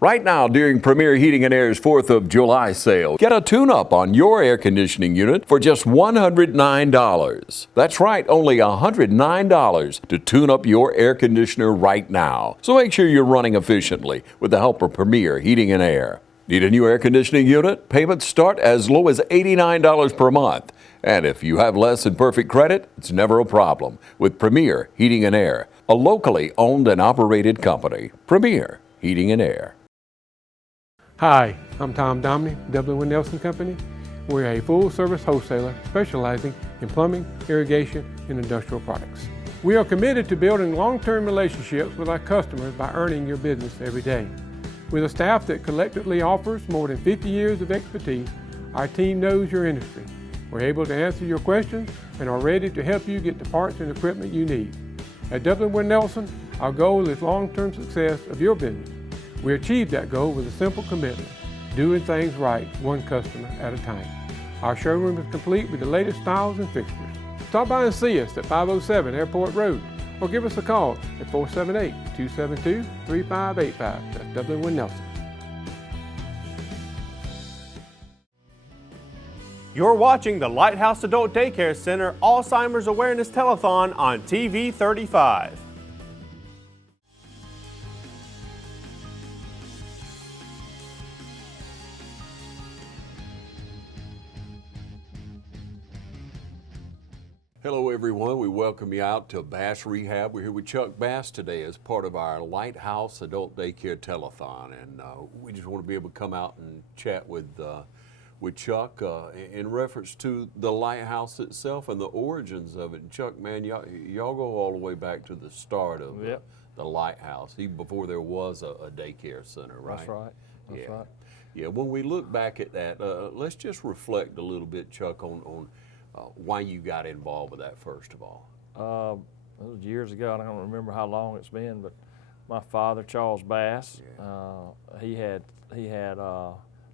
Right now, during Premier Heating and Air's 4th of July sale, get a tune-up on your air conditioning unit for just $109. That's right, only $109 to tune up your air conditioner right now. So make sure you're running efficiently with the help of Premier Heating and Air. Need a new air conditioning unit? Payments start as low as $89 per month. And if you have less than perfect credit, it's never a problem with Premier Heating and Air, a locally owned and operated company. Premier Heating and Air. Hi, I'm Tom Domney, W. Nelson Company. We're a full-service wholesaler specializing in plumbing, irrigation, and industrial products. We are committed to building long-term relationships with our customers by earning your business every day. With a staff that collectively offers more than 50 years of expertise, our team knows your industry. We're able to answer your questions and are ready to help you get the parts and equipment you need. At W. Nelson, our goal is long-term success of your business. We achieve that goal with a simple commitment, doing things right, one customer at a time. Our showroom is complete with the latest styles and fixtures. Stop by and see us at 507 Airport Road or give us a call at 478-272-3585. That's W. Nelson. You're watching the Lighthouse Adult Daycare Center Alzheimer's Awareness Telethon on TV 35. Hello everyone, we welcome you out to Bass Rehab. We're here with Chuck Bass today as part of our Lighthouse Adult Daycare Telethon, and we just want to be able to come out and chat with Chuck in reference to the lighthouse itself and the origins of it. And Chuck, man, y'all go all the way back to the start of the lighthouse, even before there was a daycare center, right? That's right. That's right. Yeah, when we look back at that, let's just reflect a little bit, Chuck, on why you got involved with that, first of all. It was years ago, and I don't remember how long it's been, but my father, Charles Bass, he had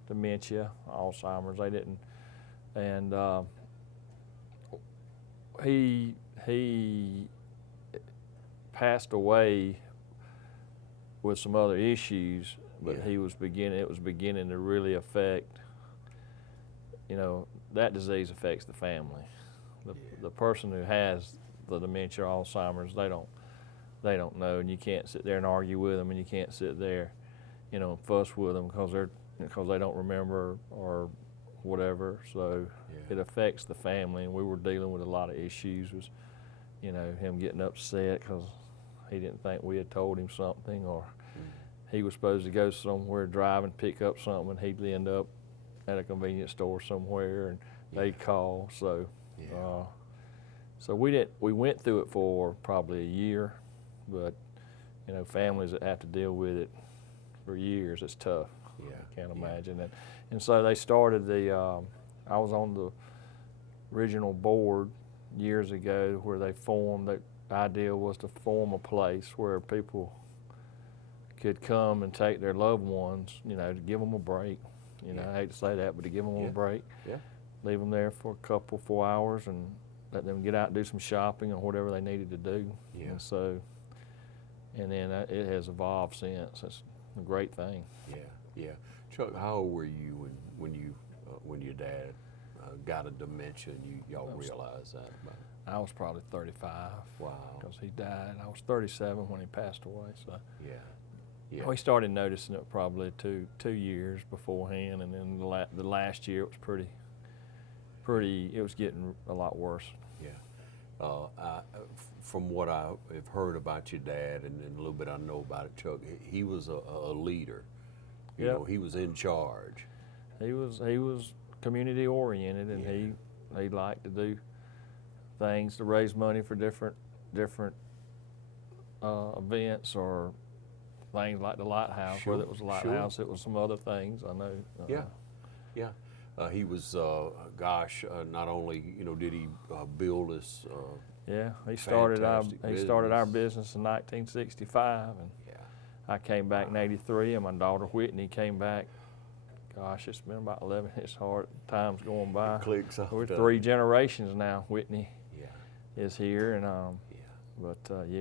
dementia, Alzheimer's. They didn't, and he passed away with some other issues, but it was beginning to really affect, that disease affects the family. The person who has the dementia, Alzheimer's, they don't know, and you can't sit there and argue with them, and you can't sit there, and fuss with them because they don't remember or whatever. So it affects the family, and we were dealing with a lot of issues. Was, him getting upset because he didn't think we had told him something, or he was supposed to go somewhere, drive and pick up something, and he'd end up at a convenience store somewhere, and they'd call. So, so we went through it for probably a year, but families that have to deal with it for years, it's tough. I can't imagine it. And so they started I was on the original board years ago where they formed. The idea was to form a place where people could come and take their loved ones, to give them a break. I hate to say that, but to give them a break, leave them there for a couple, 4 hours, and let them get out and do some shopping or whatever they needed to do. And so, and then it has evolved since. It's a great thing. Chuck, how old were you when your dad got a dementia and y'all realized that about it? I was probably 35. Wow. Because he died. I was 37 when he passed away. So. We started noticing it probably 2 years beforehand, and then the last year it was pretty. It was getting a lot worse. From what I have heard about your dad and a little bit I know about it, Chuck, he was a leader. He was in charge. He was community oriented, and he liked to do things to raise money for different events or things like the lighthouse. Whether it was a lighthouse, it was some other things. I know. He was, not only did he build this. He started our business in 1965, and I came back in '83, and my daughter Whitney came back. Gosh, it's been about 11. It's hard. Time's going by. We're 3 generations now. Whitney is here, and but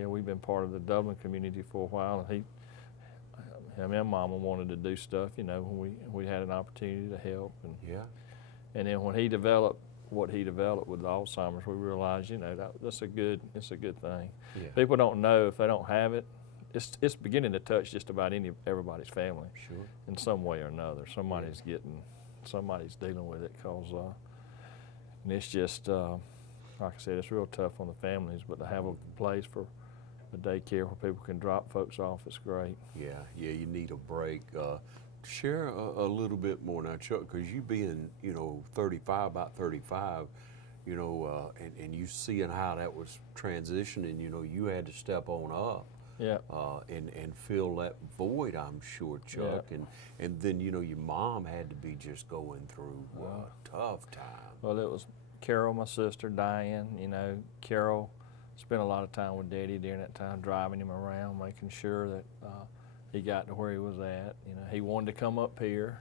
we've been part of the Dublin community for a while, and I mean, Mama wanted to do stuff, you know, when we had an opportunity to help. And then when he developed what he developed with Alzheimer's, we realized, you know, it's a good thing. Yeah. People don't know if they don't have it. It's beginning to touch just about everybody's family. Sure. In some way or another. Somebody's dealing with it, cause and it's just like I said, it's real tough on the families. But to have a place for a daycare where people can drop folks off, it's great. Yeah, you need a break. Share a little bit more now, Chuck, because you being, you know, about 35, you know, and you seeing how that was transitioning, you know, you had to step on up. Yeah. And fill that void, I'm sure, Chuck. Yeah. And then, you know, your mom had to be just going through a tough time. Well, it was Carol, my sister, Diane. You know, Carol spent a lot of time with Daddy during that time, driving him around, making sure that he got to where he was at. You know, he wanted to come up here.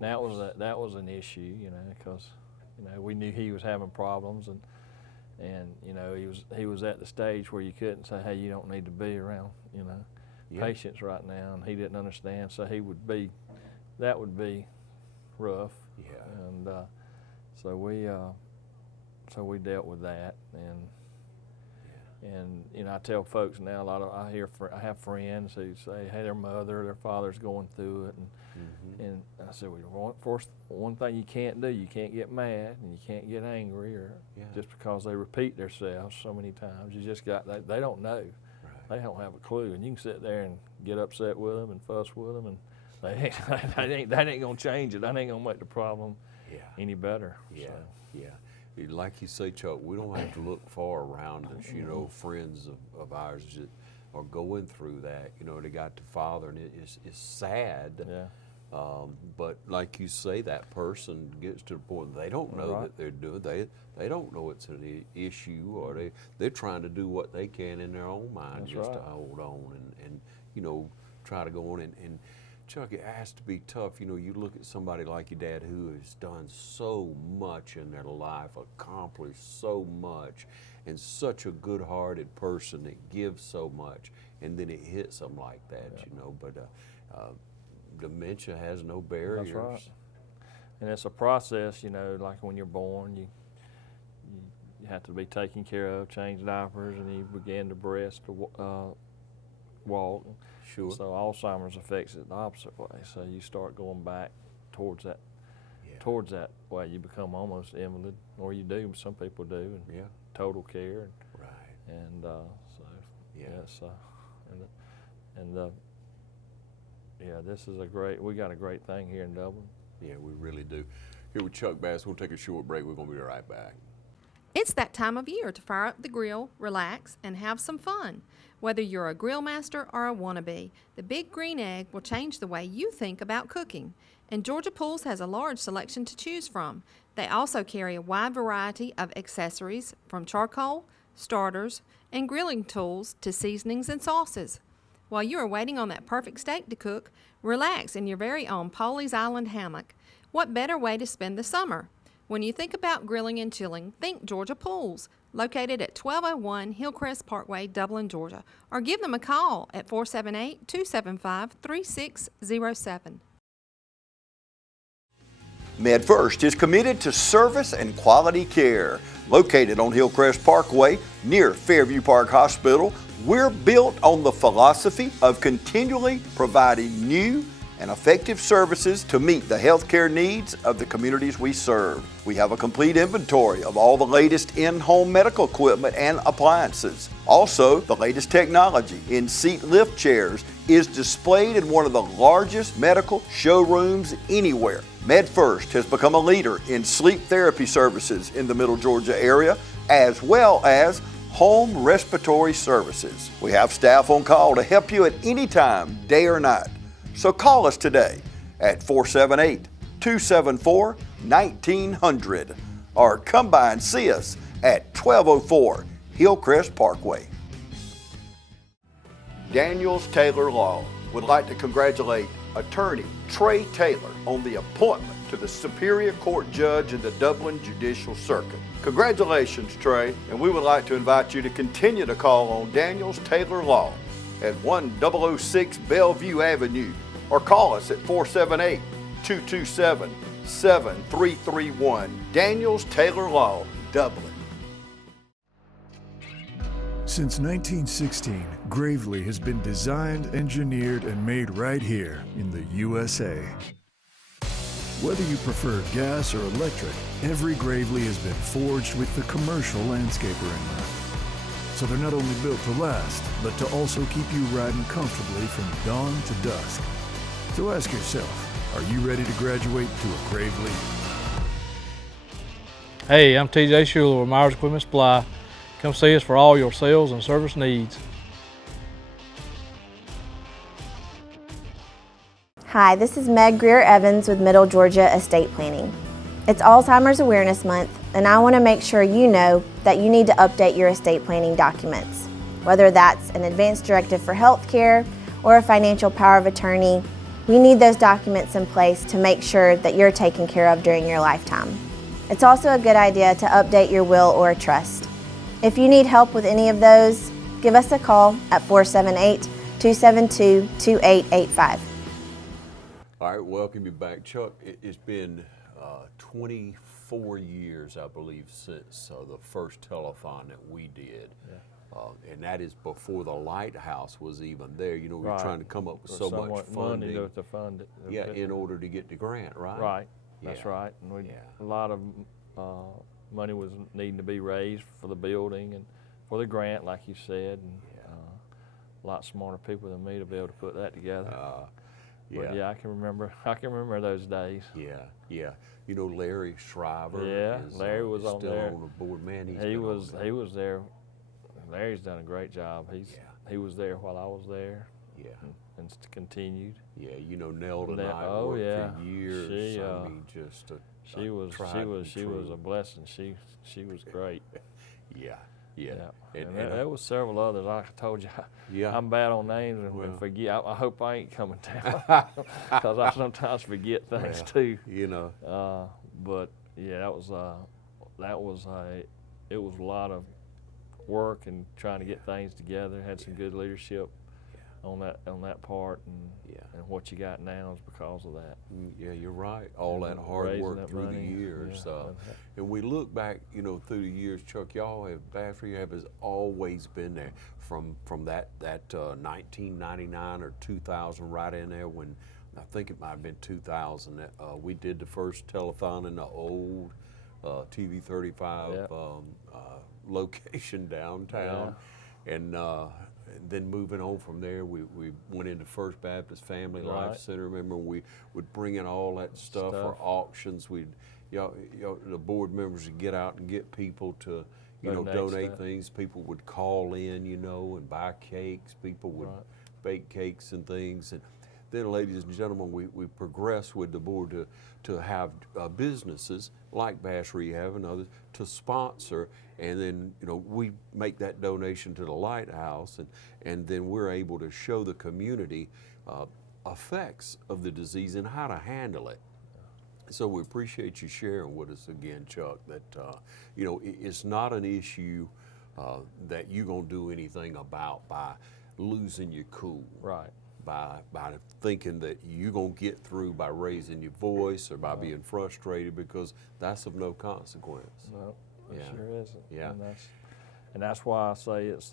That was an issue, you know, because, you know, we knew he was having problems, and you know, he was at the stage where you couldn't say, hey, you don't need to be around, you know, patients right now, and he didn't understand. So that would be rough. Yeah. And so we dealt with that, and you know, I tell folks now, I have friends who say, hey, their father's going through it, and I said, well, one thing you can't do, you can't get mad and you can't get angry, or just because they repeat themselves so many times. You just they don't know, they don't have a clue, and you can sit there and get upset with them and fuss with them, and that ain't gonna change it. That ain't gonna make the problem any better. Yeah, so. yeah. Like you say, Chuck, we don't have to look far around us. You know, friends of ours that are going through that. You know, they got the father, and it's sad. Yeah. But like you say, that person gets to the point they don't know that they're doing. They don't know it's an issue, or they're trying to do what they can in their own mind to hold on and you know, try to go on and Chuck, it has to be tough. You know, you look at somebody like your dad who has done so much in their life, accomplished so much, and such a good-hearted person that gives so much, and then it hits them like that, you know. But dementia has no barriers. That's right. And it's a process, you know, like when you're born, you have to be taken care of, change diapers, and you begin to breast, walk. Sure. So Alzheimer's affects it the opposite way. So you start going back towards that way. You become almost invalid, or you do. Some people do. And total care. And this is we got a great thing here in Dublin. Yeah, we really do. Here with Chuck Bass, we'll take a short break. We're going to be right back. It's that time of year to fire up the grill, relax, and have some fun. Whether you're a grill master or a wannabe, the Big Green Egg will change the way you think about cooking. And Georgia Pools has a large selection to choose from. They also carry a wide variety of accessories, from charcoal, starters, and grilling tools to seasonings and sauces. While you are waiting on that perfect steak to cook, relax in your very own Pawleys Island hammock. What better way to spend the summer? When you think about grilling and chilling, think Georgia Pools, located at 1201 Hillcrest Parkway, Dublin, Georgia, or give them a call at 478-275-3607. MedFirst is committed to service and quality care. Located on Hillcrest Parkway near Fairview Park Hospital, we're built on the philosophy of continually providing new and effective services to meet the healthcare needs of the communities we serve. We have a complete inventory of all the latest in-home medical equipment and appliances. Also, the latest technology in seat lift chairs is displayed in one of the largest medical showrooms anywhere. MedFirst has become a leader in sleep therapy services in the Middle Georgia area, as well as home respiratory services. We have staff on call to help you at any time, day or night. So call us today at 478-274-1900 or come by and see us at 1204 Hillcrest Parkway. Daniels Taylor Law would like to congratulate attorney Trey Taylor on the appointment to the Superior Court Judge in the Dublin Judicial Circuit. Congratulations, Trey, and we would like to invite you to continue to call on Daniels Taylor Law at 1006 Bellevue Avenue or call us at 478-227-7331. Daniels Taylor Law, Dublin. Since 1916, Gravely has been designed, engineered, and made right here in the USA. Whether you prefer gas or electric, every Gravely has been forged with the commercial landscaper in mind. So they're not only built to last, but to also keep you riding comfortably from dawn to dusk. So ask yourself, are you ready to graduate to a Gravely? Hey, I'm TJ Schuler with Myers Equipment Supply. Come see us for all your sales and service needs. Hi, this is Meg Greer-Evans with Middle Georgia Estate Planning. It's Alzheimer's Awareness Month, and I want to make sure you know that you need to update your estate planning documents. Whether that's an advance directive for health care or a financial power of attorney, we need those documents in place to make sure that you're taken care of during your lifetime. It's also a good idea to update your will or a trust. If you need help with any of those, give us a call at 478-272-2885. All right, welcome you back, Chuck. It's been 24 years, I believe, since the first telethon that we did. Yeah. And that is before the lighthouse was even there. You know, we were trying to come up with so much funding to fund it. Yeah, in order to get the grant, right? Right, that's right. And a lot of money was needing to be raised for the building and for the grant, like you said. And a lot smarter people than me to be able to put that together. But yeah, I can remember those days. Yeah, yeah. You know, Larry Shriver. Yeah, Larry was on still there. on the board. Man, he was there. Larry's done a great job. He was there while I was there. Yeah, and continued. Yeah, you know, Nell and I worked for years. She was a blessing. She was great. Yeah. And there was several others. Like I told you, I'm bad on names and forget. I hope I ain't coming down because I sometimes forget things too. You know. But yeah, it was a lot of work and trying to get things together. Had some good leadership on that part, and what you got now is because of that. Yeah, you're right. All that hard work through the years. And we look back, you know, through the years, Chuck, y'all have has always been there from that 1999 or 2000, right in there when I think it might have been 2000 that we did the first telethon in the old TV 35 location downtown, and then moving on from there, we went into First Baptist Family Life Center. Remember, we would bring in all that stuff for auctions. We'd, the board members would get out and get people to, donate things. People would call in, and buy cakes. People would bake cakes and things. And then, ladies and gentlemen, we progressed with the board to have businesses like Bass Rehab and others to sponsor, and then we make that donation to the Lighthouse, and then we're able to show the community effects of the disease and how to handle it. So we appreciate you sharing with us again, Chuck, that it's not an issue that you're gonna do anything about by losing your cool. Right. By thinking that you're going to get through by raising your voice or by being frustrated, because that's of no consequence. No, it sure isn't. Yeah. And that's why I say it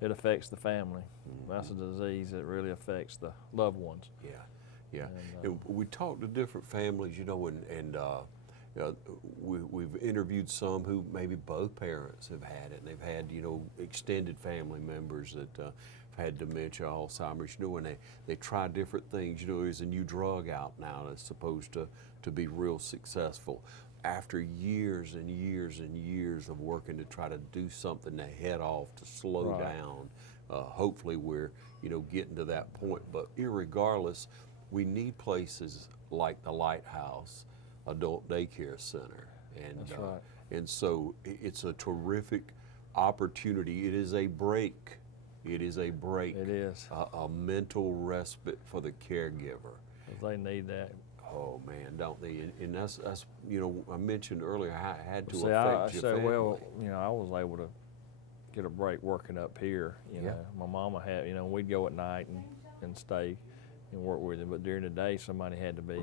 affects the family. That's a disease that really affects the loved ones. Yeah. And we talked to different families, and we've interviewed some who maybe both parents have had it, and they've had, extended family members that had dementia, Alzheimer's, and they try different things. There's a new drug out now that's supposed to be real successful. After years and years and years of working to try to do something to head off, to slow down, hopefully we're, getting to that point. But irregardless, we need places like the Lighthouse Adult Daycare Center. And, that's right. And so it's a terrific opportunity. It is a break. It is a break. It is. A mental respite for the caregiver. They need that. Oh man, don't they? And that's I mentioned earlier how it had to affect your family. Well, I was able to get a break working up here. My mama had, we'd go at night and stay and work with him. But during the day, somebody had to be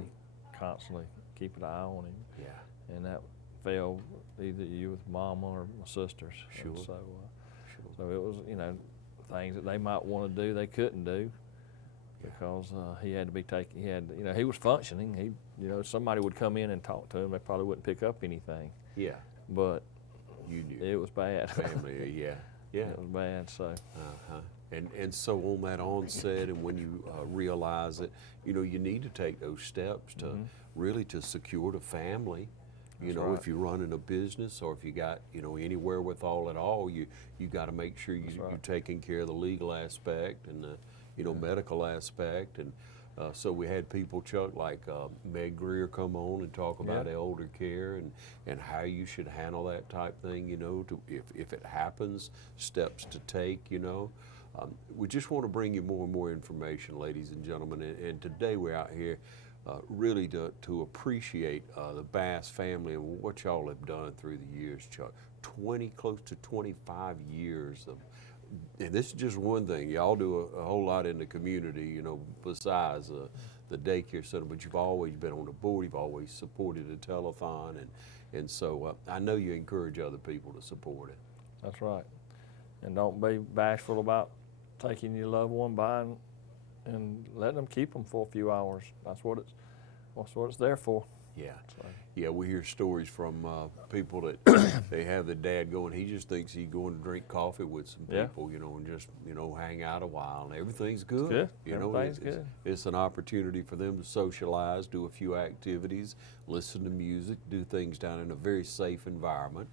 constantly keep an eye on him. Yeah. And that fell either you with mama or my sisters. Sure. And so it was, you know, things that they might want to do they couldn't do because he had to be taken. He had, you know, he was functioning. He, you know, somebody would come in and talk to him. They probably wouldn't pick up anything. Yeah. But You knew. it was bad. Family, yeah. Yeah. It was bad. So. Uh-huh. And so on that onset, and when you realize it, you know, you need to take those steps to really to secure the family. You know, right. if you're running a business or if you got, you know, any wherewithal at all, you got to make sure you're taking care of the legal aspect and the, you know, medical aspect. And so we had people, Chuck, like Meg Greer come on and talk about elder care and how you should handle that type thing, you know, to if it happens, steps to take, you know. We just want to bring you more and more information, ladies and gentlemen, and today we're out here really to appreciate the Bass family and what y'all have done through the years, Chuck. Close to 25 years of, and this is just one thing. Y'all do a whole lot in the community, you know, besides the daycare center, but you've always been on the board, you've always supported the telethon, and so I know you encourage other people to support it. That's right. And don't be bashful about taking your loved one by and letting them keep them for a few hours. That's what it's there for. Yeah. So. Yeah, we hear stories from people that they have the dad going, he just thinks he's going to drink coffee with some people, you know, and just, you know, hang out a while, and everything's good. It's good. You Everything's know, good. It's an opportunity for them to socialize, do a few activities, listen to music, do things down in a very safe environment.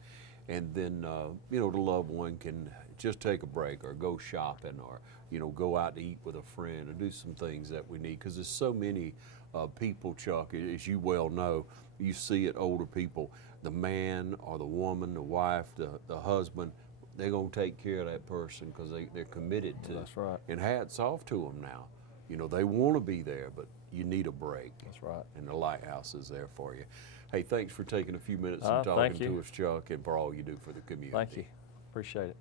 And then, you know, the loved one can just take a break or go shopping or, you know, go out to eat with a friend or do some things that we need. Because there's so many people, Chuck, as you well know, you see it, older people, the man or the woman, the wife, the husband, they're going to take care of that person because they're committed to it. That's right. And hats off to them now. You know, they want to be there, but you need a break. That's right. And the Lighthouse is there for you. Hey, thanks for taking a few minutes and talking to us, Chuck, and for all you do for the community. Thank you. Appreciate it.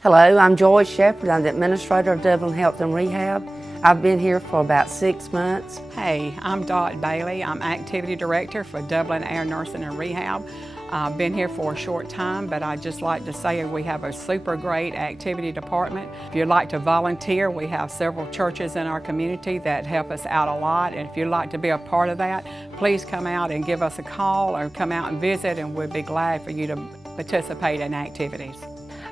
Hello, I'm Joy Shepherd. I'm the administrator of Dublin Health and Rehab. I've been here for about 6 months. Hey, I'm Dot Bailey. I'm Activity Director for Dublin Air Nursing and Rehab. I've been here for a short time, but I'd just like to say we have a super great activity department. If you'd like to volunteer, we have several churches in our community that help us out a lot, and if you'd like to be a part of that, please come out and give us a call or come out and visit, and we'd be glad for you to participate in activities.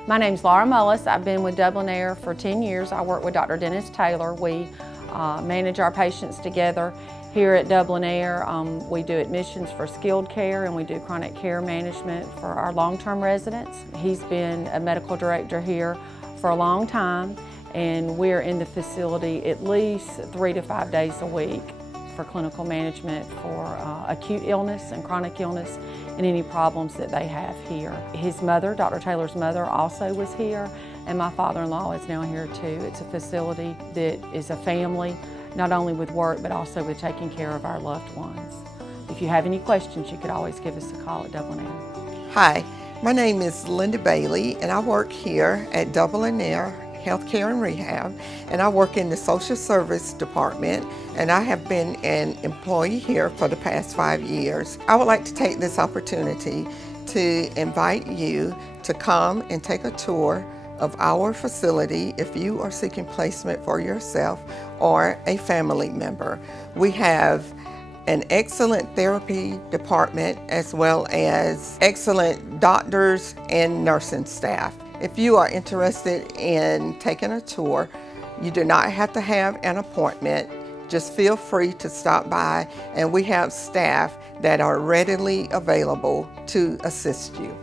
My name's Laura Mullis. I've been with Dublin Air for 10 years. I work with Dr. Dennis Taylor. We manage our patients together here at Dublin Air. We do admissions for skilled care and we do chronic care management for our long-term residents. He's been a medical director here for a long time, and we're in the facility at least 3 to 5 days a week for clinical management for acute illness and chronic illness and any problems that they have here. His mother, Dr. Taylor's mother, also was here, and my father-in-law is now here too. It's a facility that is a family, not only with work, but also with taking care of our loved ones. If you have any questions, you could always give us a call at Dublin Air. Hi, my name is Linda Bailey, and I work here at Dublin Air Healthcare and Rehab, and I work in the social service department, and I have been an employee here for the past 5 years. I would like to take this opportunity to invite you to come and take a tour of our facility if you are seeking placement for yourself or a family member. We have an excellent therapy department as well as excellent doctors and nursing staff. If you are interested in taking a tour, you do not have to have an appointment. Just feel free to stop by, and we have staff that are readily available to assist you.